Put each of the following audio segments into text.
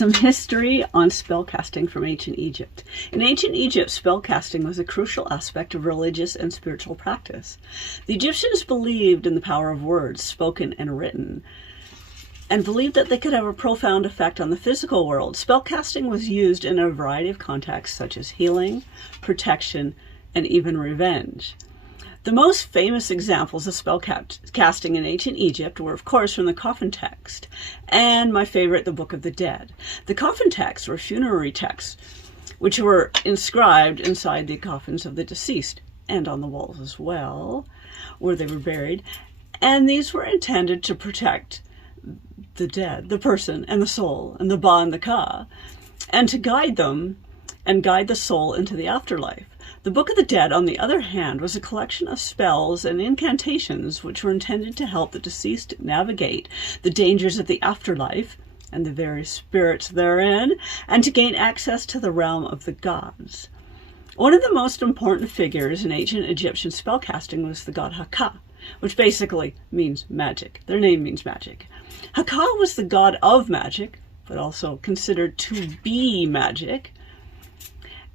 Some history on spellcasting from ancient Egypt. In ancient Egypt, spellcasting was a crucial aspect of religious and spiritual practice. The Egyptians believed in the power of words, spoken and written, and believed that they could have a profound effect on the physical world. Spellcasting was used in a variety of contexts, such as healing, protection, and even revenge. The most famous examples of spellcasting in ancient Egypt were, of course, from the coffin text, and my favorite, the Book of the Dead. The coffin texts were funerary texts, which were inscribed inside the coffins of the deceased, and on the walls as well, where they were buried. And these were intended to protect the dead, the person, and the soul, and the ba and the ka, and to guide them and guide the soul into the afterlife. The Book of the Dead, on the other hand, was a collection of spells and incantations which were intended to help the deceased navigate the dangers of the afterlife and the various spirits therein, and to gain access to the realm of the gods. One of the most important figures in ancient Egyptian spellcasting was the god Haka, which basically means magic. Their name means magic. Haka was the god of magic, but also considered to be magic,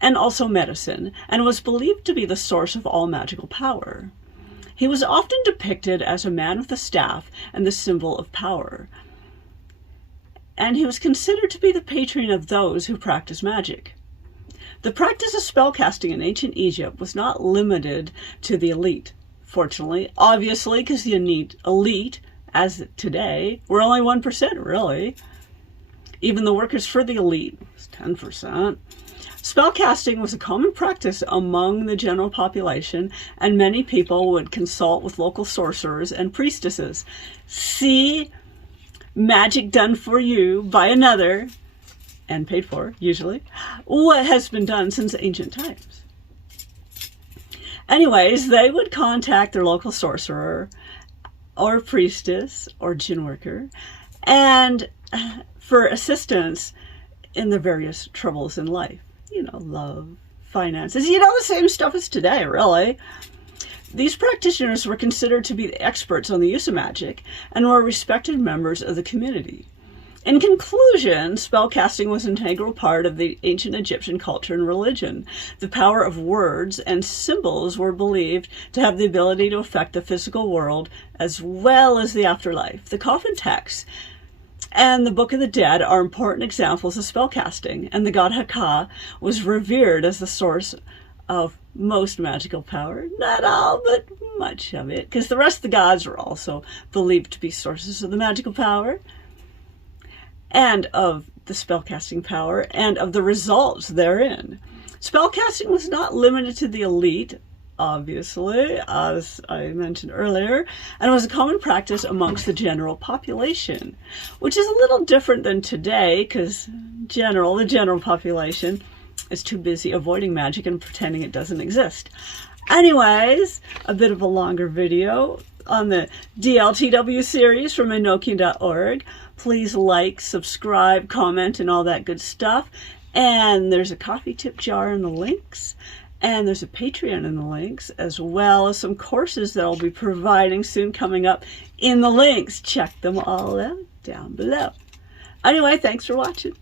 and also medicine, and was believed to be the source of all magical power. He was often depicted as a man with a staff and the symbol of power, and he was considered to be the patron of those who practice magic. The practice of spellcasting in ancient Egypt was not limited to the elite. Fortunately, obviously, because the elite, as today, were only 1%, really. Even the workers for the elite was 10%. Spellcasting was a common practice among the general population, and many people would consult with local sorcerers and priestesses. See magic done for you by another, and paid for, usually, what has been done since ancient times. Anyways, they would contact their local sorcerer or priestess or jinn worker and for assistance in the various troubles in life. You know, love, finances, the same stuff as today, really. These practitioners were considered to be the experts on the use of magic and were respected members of the community. In conclusion, spellcasting was an integral part of the ancient Egyptian culture and religion. The power of words and symbols were believed to have the ability to affect the physical world as well as the afterlife. The coffin texts and the Book of the Dead are important examples of spellcasting, and the god Haka was revered as the source of most magical power. Not all, but much of it, because the rest of the gods were also believed to be sources of the magical power, and of the spellcasting power, and of the results therein. Spellcasting was not limited to the elite, obviously, as I mentioned earlier, and it was a common practice amongst the general population, which is a little different than today, because the general population is too busy avoiding magic and pretending it doesn't exist. Anyways, a bit of a longer video on the DLTW series from Enochian.org. Please like, subscribe, comment, and all that good stuff. And there's a coffee tip jar in the links. And there's a Patreon in the links, as well as some courses that I'll be providing soon coming up in the links. Check them all out down below. Anyway, thanks for watching.